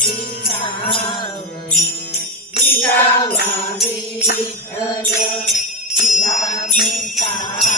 Thank you.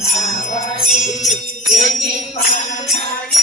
Thank you.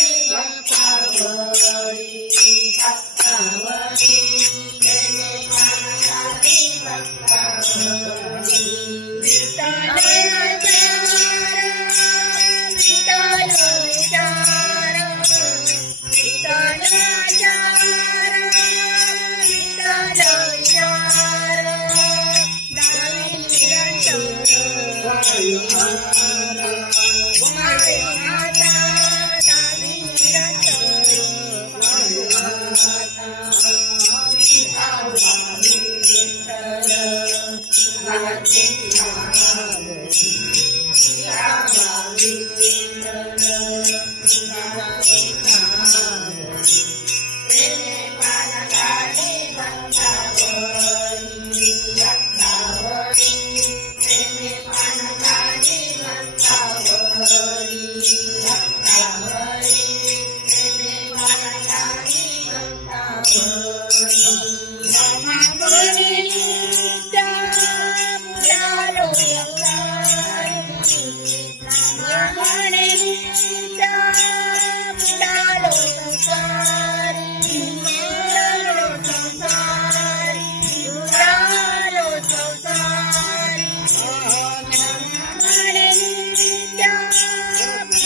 Thank.